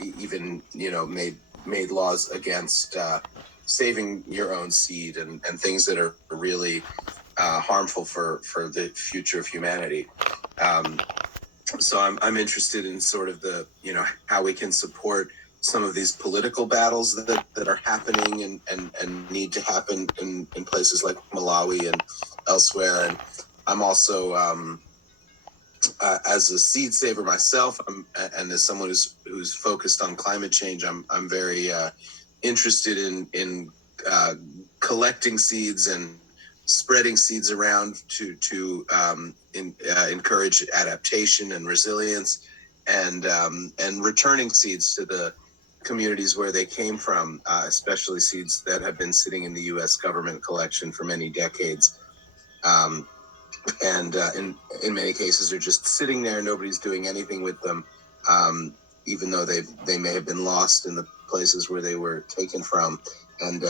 even made laws against saving your own seed and things that are really harmful for the future of humanity. Um, so I'm interested in sort of the how we can support some of these political battles that are happening and need to happen in places like Malawi and elsewhere. And I'm also as a seed saver myself, and as someone who's focused on climate change, I'm very interested in collecting seeds and spreading seeds around to encourage adaptation and resilience, and returning seeds to the communities where they came from, especially seeds that have been sitting in the U.S. government collection for many decades. Um, and in many cases are just sitting there. Nobody's doing anything with them, even though they may have been lost in the places where they were taken from, and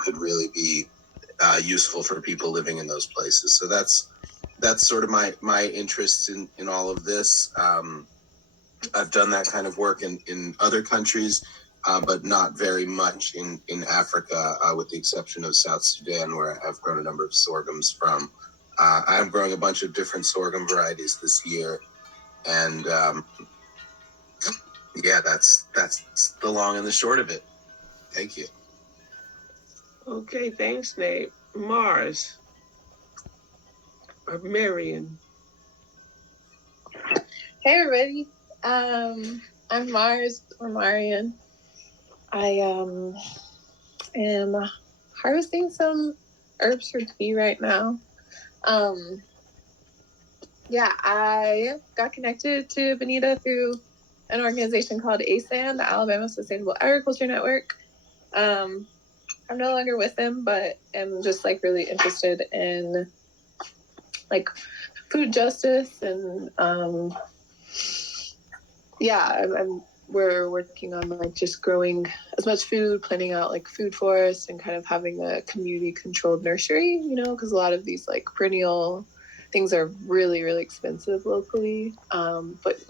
could really be useful for people living in those places. So that's sort of my interest in all of this. I've done that kind of work in other countries, but not very much in Africa, with the exception of South Sudan, where I've grown a number of sorghums from. I'm growing a bunch of different sorghum varieties this year, and yeah, that's the long and the short of it. Thank you. Okay, thanks, Nate. Mars or Marion. Hey everybody. I'm Mars or Marion. I am harvesting some herbs for tea right now. Yeah, I got connected to Benita through an organization called ASAN, the Alabama Sustainable Agriculture Network. I'm no longer with them, but am just like really interested in like food justice and we're working on like just growing as much food, planning out like food forests, and kind of having a community controlled nursery, because a lot of these like perennial things are really, really expensive locally. But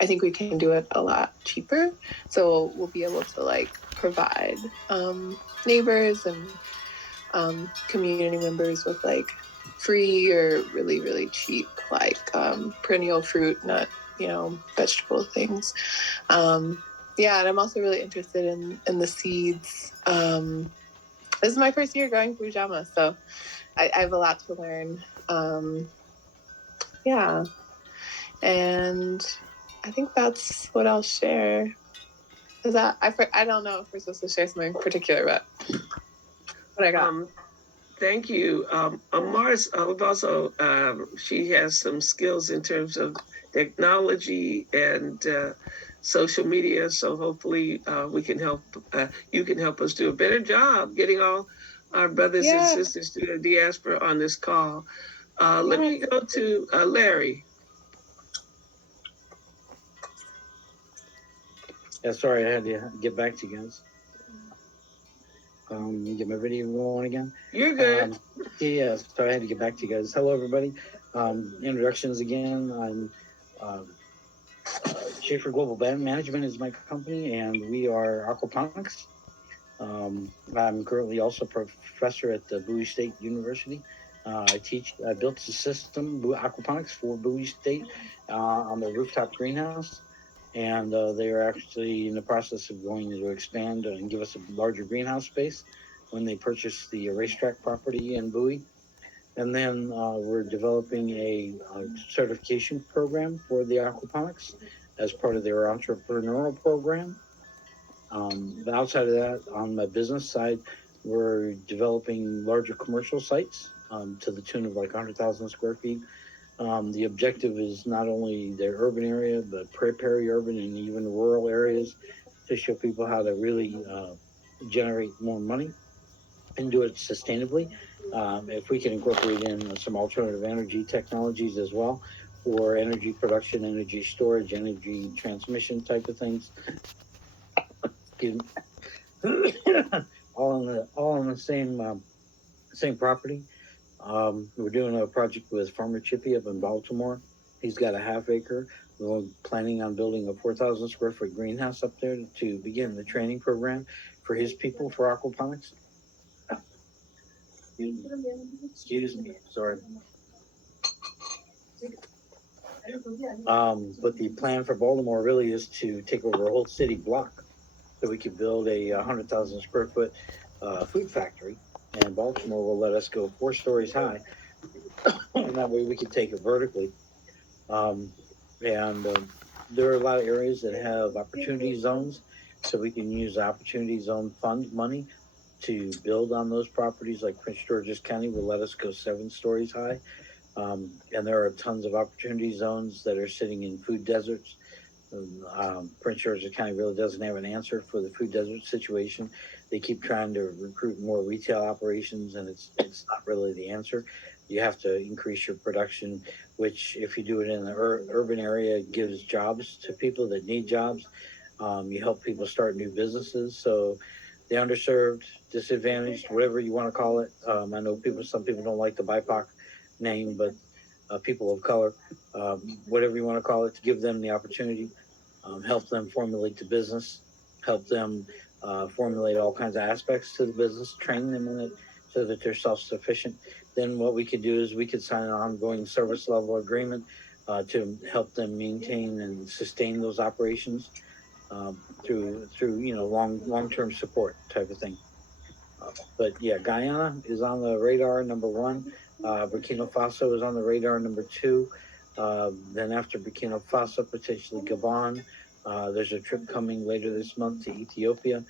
I think we can do it a lot cheaper. So we'll be able to like provide neighbors and community members with like free or really, really cheap like perennial fruit, nut, vegetable things. Yeah, and I'm also really interested in the seeds. This is my first year growing Fujama, so I have a lot to learn. Yeah, and I think that's what I'll share. Is that I don't know if we're supposed to share something particular, but what I got. Thank you. Mars also, she has some skills in terms of technology and social media. So hopefully we can help, you can help us do a better job getting all our brothers and sisters to the diaspora on this call. Let me go to Larry. Yeah, sorry, I had to get back to you guys. Get my video going again. You're good. Yeah, so I had to get back to you guys. Hello, everybody. Introductions again. I'm Schaefer Global Management is my company, and we are aquaponics. I'm currently also a professor at the Bowie State University. I built the system, aquaponics, for Bowie State on their rooftop greenhouse. And they are actually in the process of going to expand and give us a larger greenhouse space when they purchase the racetrack property in Bowie. And then we're developing a certification program for the aquaponics as part of their entrepreneurial program. But outside of that, on the business side, we're developing larger commercial sites to the tune of like 100,000 square feet. The objective is not only the urban area, but peri-urban and even rural areas to show people how to really generate more money and do it sustainably. If we can incorporate in some alternative energy technologies as well for energy production, energy storage, energy transmission type of things. all on the same property. We're doing a project with Farmer Chippy up in Baltimore. He's got a half acre We're planning on building a 4,000 square foot greenhouse up there to begin the training program for his people for aquaponics. Excuse me, sorry. But the plan for Baltimore really is to take over a whole city block so we could build a 100,000 square foot food factory. And Baltimore will let us go 4 stories high. And that way we can take it vertically. And there are a lot of areas that have opportunity zones. So we can use the opportunity zone fund money to build on those properties. Like Prince George's County will let us go 7 stories high. And there are tons of opportunity zones that are sitting in food deserts. Prince George's County really doesn't have an answer for the food desert situation. They keep trying to recruit more retail operations, and it's not really the answer. You have to increase your production, which if you do it in the urban area, gives jobs to people that need jobs. You help people start new businesses. So the underserved, disadvantaged, whatever you want to call it. I know some people don't like the BIPOC name, but people of color, whatever you want to call it, to give them the opportunity, help them formulate the business, help them formulate all kinds of aspects to the business, train them in it so that they're self-sufficient. Then what we could do is we could sign an ongoing service level agreement to help them maintain and sustain those operations through long-term support type of thing. But yeah, Guyana is on the radar, number 1. Burkina Faso is on the radar, number 2. Then after Burkina Faso, potentially Gabon. There's a trip coming later this month to Ethiopia.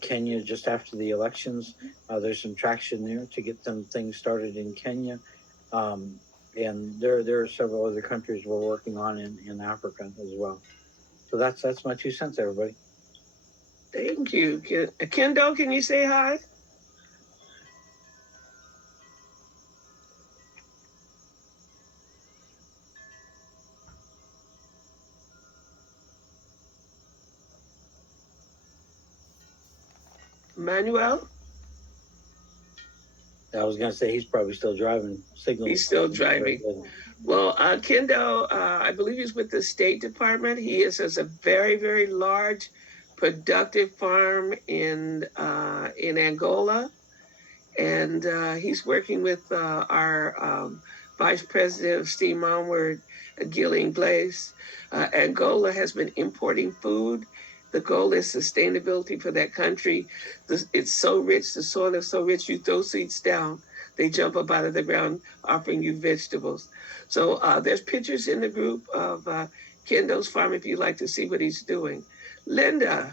Kenya, just after the elections, there's some traction there to get some things started in Kenya. And there are several other countries we're working on in Africa as well. So that's my 2 cents, everybody. Thank you. Kendall, can you say hi? Manuel? I was going to say he's probably still driving. Signal. He's still driving. Well, Kendall, I believe he's with the State Department. He has a very, very large, productive farm in Angola, and he's working with our Vice President of Steam Onward, Gil Ingles. Angola has been importing food. The goal is sustainability for that country. It's so rich, the soil is so rich, you throw seeds down, they jump up out of the ground offering you vegetables. So there's pictures in the group of Kendall's farm if you'd like to see what he's doing. Linda.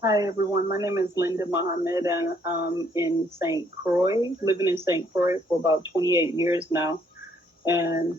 Hi, everyone. My name is Linda Mohammed, and I'm in St. Croix, living in St. Croix for about 28 years now. And